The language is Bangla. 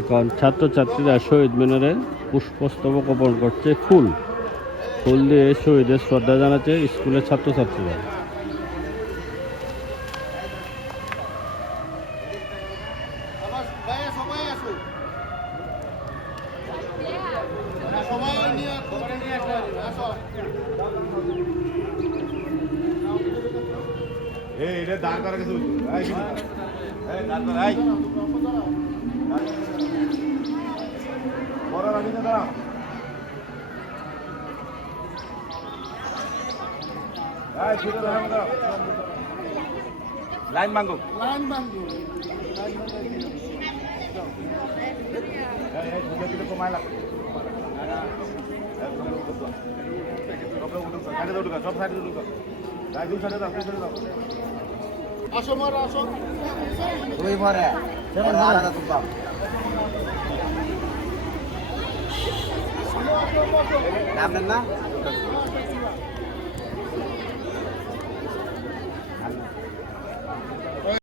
এখন ছাত্রছাত্রীরা শহীদ মিনারে পুষ্পস্তবক অর্পণ করছে। ফুল ফুল দিয়ে শহীদের শ্রদ্ধা জানাচ্ছে স্কুলের ছাত্রছাত্রীরা। এটা দাঁড় করা কিছু দাঁড় করা বড় রাখি না দাঁড়া লাইন ভাঙ্গো কমাই লাগবে সব সাইডে ঢুকা দুই সাইডে দাও দুই সাইডে দাও আসো মার আসো দুই মারে আলাদা তুলতাম নাম না